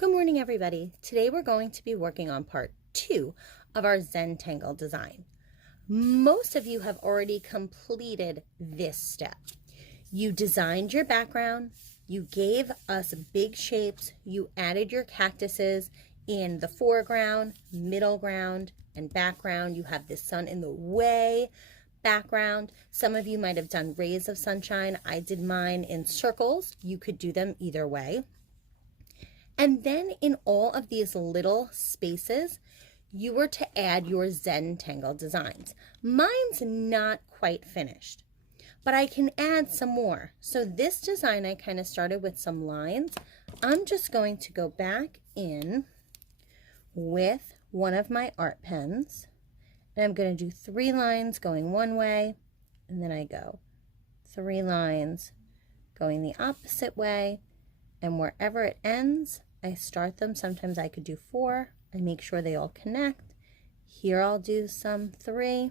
Good morning, everybody. Today we're going to be working on part 2 of our ZENTANGLE design. Most of you have already completed this step. You designed your background, you gave us big shapes, you added your cactuses in the foreground, middle ground, and background. You have the sun in the way background. Some of you might have done rays of sunshine. I did mine in circles. You could do them either way. And then in all of these little spaces, you were to add your ZENTANGLE designs. Mine's not quite finished, but I can add some more. So this design, I kind of started with some lines. I'm just going to go back in with one of my art pens, and I'm going to do 3 lines going one way, and then I go 3 lines going the opposite way, and wherever it ends, I start them. Sometimes I could do 4. I make sure they all connect. Here I'll do some 3,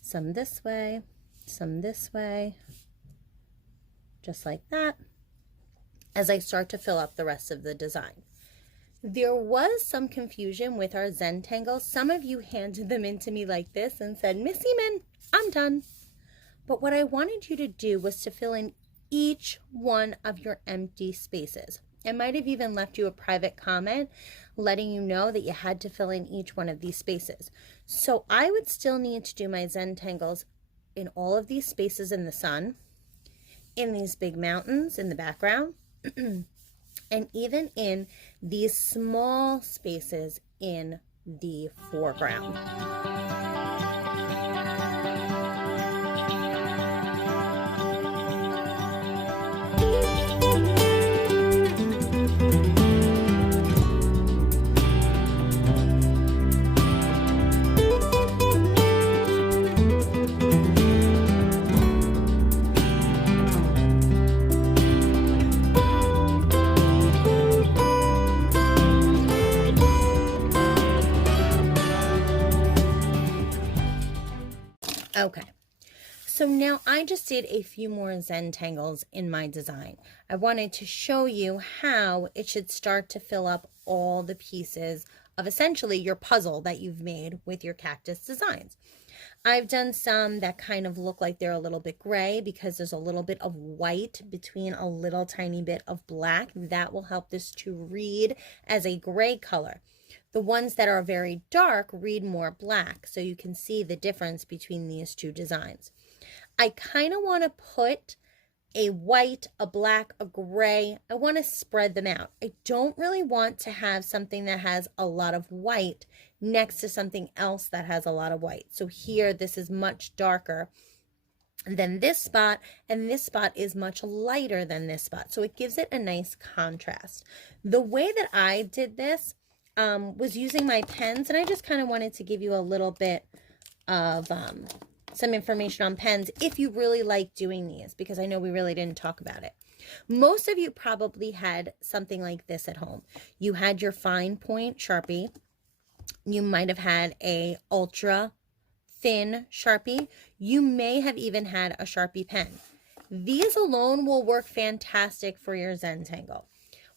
some this way, just like that, as I start to fill up the rest of the design. There was some confusion with our ZENTANGLEs. Some of you handed them in to me like this and said, Miss Eamon, I'm done. But what I wanted you to do was to fill in each one of your empty spaces. I might have even left you a private comment letting you know that you had to fill in each one of these spaces. So I would still need to do my ZENTANGLEs in all of these spaces in the sun, in these big mountains in the background, and even in these small spaces in the foreground. Okay, so now I just did a few more ZENTANGLEs in my design. I wanted to show you how it should start to fill up all the pieces of essentially your puzzle that you've made with your cactus designs. I've done some that kind of look like they're a little bit gray because there's a little bit of white between a little tiny bit of black. That will help this to read as a gray color. The ones that are very dark read more black, so you can see the difference between these two designs. I kind of want to put a white, a black, a gray. I want to spread them out. I don't really want to have something that has a lot of white next to something else that has a lot of white. So here, this is much darker than this spot, and this spot is much lighter than this spot. So it gives it a nice contrast. The way that I did this was using my pens, and I just kind of wanted to give you a little bit of some information on pens if you really like doing these, because I know we really didn't talk about it. Most of you probably had something like this at home. You had your fine point Sharpie. You might have had a ultra thin Sharpie. You may have even had a Sharpie pen. These alone will work fantastic for your ZENTANGLE.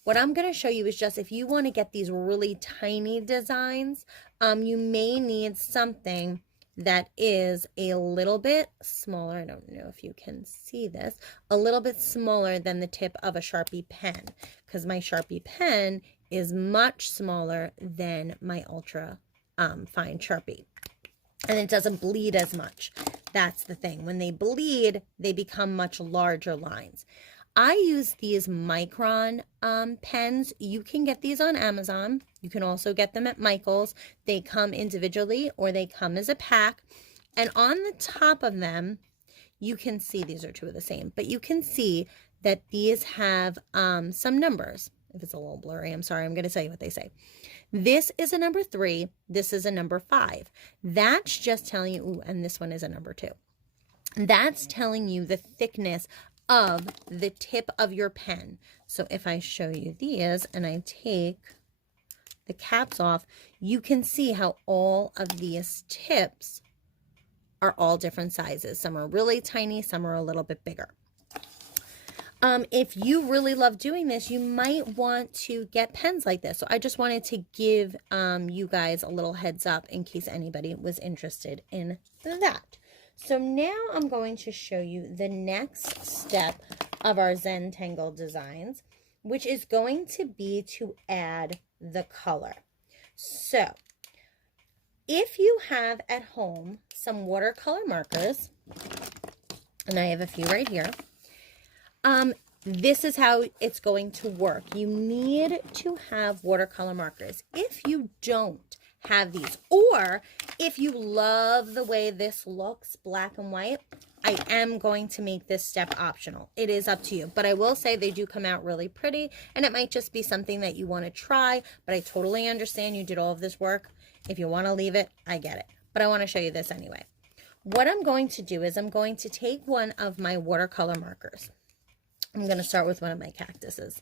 What I'm going to show you is just if you want to get these really tiny designs, you may need something that is a little bit smaller. I don't know if you can see this, a little bit smaller than the tip of a Sharpie pen, because my Sharpie pen is much smaller than my ultra fine Sharpie, and it doesn't bleed as much. That's the thing. When they bleed, they become much larger lines. I use these micron pens. You can get these on Amazon. You can also get them at Michael's. They come individually or they come as a pack. And on the top of them, you can see, these are 2 of the same, but you can see that these have some numbers. If it's a little blurry, I'm sorry, I'm going to tell you what they say. This is a number 3. This is a number 5. That's just telling you, ooh, and this one is a number 2. That's telling you the thickness of the tip of your pen. So if I show you these and I take the caps off, you can see how all of these tips are all different sizes. Some are really tiny, some are a little bit bigger. If you really love doing this, you might want to get pens like this. So I just wanted to give you guys a little heads up in case anybody was interested in that. So now I'm going to show you the next step of our Zentangle designs, which is going to be to add the color. So if you have at home some watercolor markers, and I have a few right here, this is how it's going to work. You need to have watercolor markers. If you don't have these, or if you love the way this looks, black and white, I am going to make this step optional. It is up to you, but I will say they do come out really pretty, and it might just be something that you want to try, but I totally understand you did all of this work. If you want to leave it, I get it, but I want to show you this anyway. What I'm going to do is I'm going to take one of my watercolor markers. I'm going to start with one of my cactuses.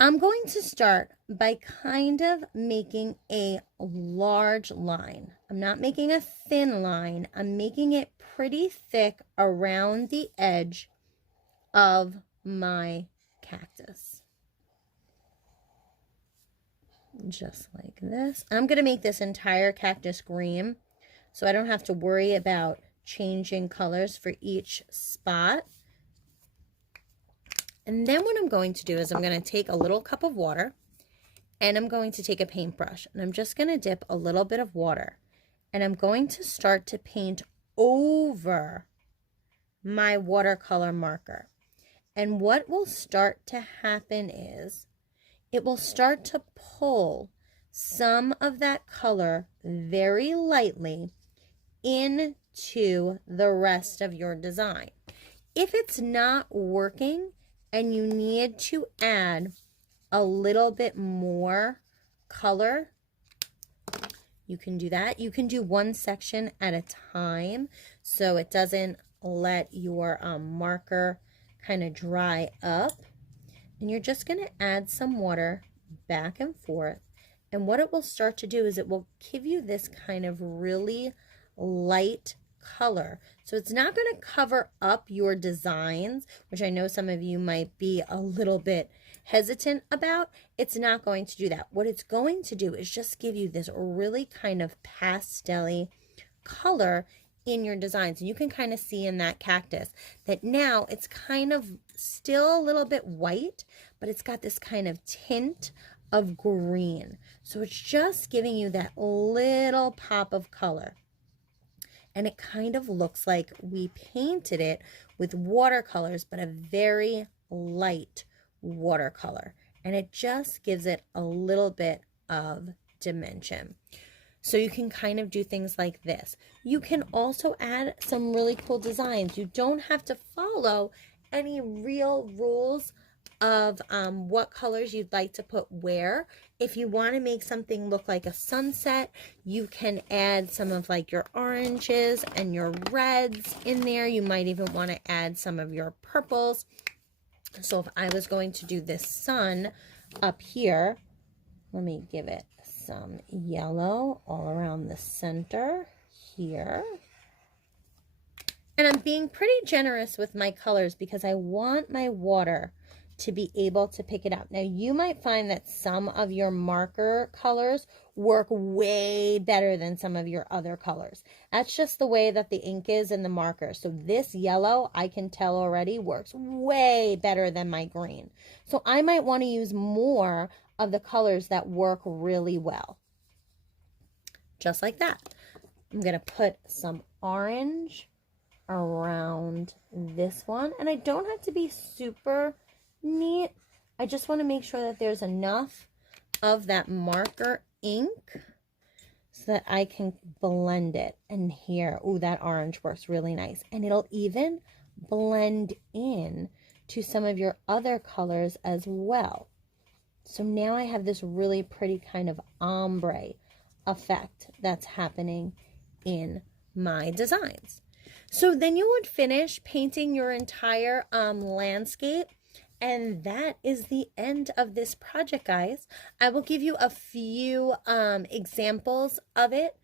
I'm going to start by kind of making a large line. I'm not making a thin line. I'm making it pretty thick around the edge of my cactus. Just like this. I'm going to make this entire cactus green, so I don't have to worry about changing colors for each spot. And then what I'm going to do is I'm going to take a little cup of water, and I'm going to take a paintbrush, and I'm just going to dip a little bit of water, and I'm going to start to paint over my watercolor marker. And what will start to happen is it will start to pull some of that color very lightly into the rest of your design. If it's not working and you need to add a little bit more color, you can do that. You can do one section at a time so it doesn't let your marker kind of dry up. And you're just going to add some water back and forth. And what it will start to do is it will give you this kind of really light color. So it's not going to cover up your designs, which I know some of you might be a little bit hesitant about. It's not going to do that. What it's going to do is just give you this really kind of pastel-y color in your designs. And you can kind of see in that cactus that now it's kind of still a little bit white, but it's got this kind of tint of green. So it's just giving you that little pop of color. And it kind of looks like we painted it with watercolors, but a very light watercolor. And it just gives it a little bit of dimension. So you can kind of do things like this. You can also add some really cool designs. You don't have to follow any real rules of what colors you'd like to put where. If you want to make something look like a sunset, you can add some of like your oranges and your reds in there. You might even want to add some of your purples. So if I was going to do this sun up here, let me give it some yellow all around the center here. And I'm being pretty generous with my colors because I want my water to be able to pick it up. Now, you might find that some of your marker colors work way better than some of your other colors. That's just the way that the ink is in the marker. So this yellow, I can tell already, works way better than my green. So I might want to use more of the colors that work really well. Just like that. I'm going to put some orange around this one. And I don't have to be super neat. I just want to make sure that there's enough of that marker ink so that I can blend it. And here, ooh, that orange works really nice. And it'll even blend in to some of your other colors as well. So now I have this really pretty kind of ombre effect that's happening in my designs. So then you would finish painting your entire landscape. And that is the end of this project, guys. I will give you a few examples of it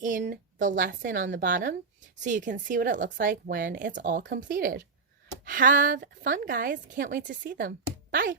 in the lesson on the bottom so you can see what it looks like when it's all completed. Have fun, guys. Can't wait to see them. Bye.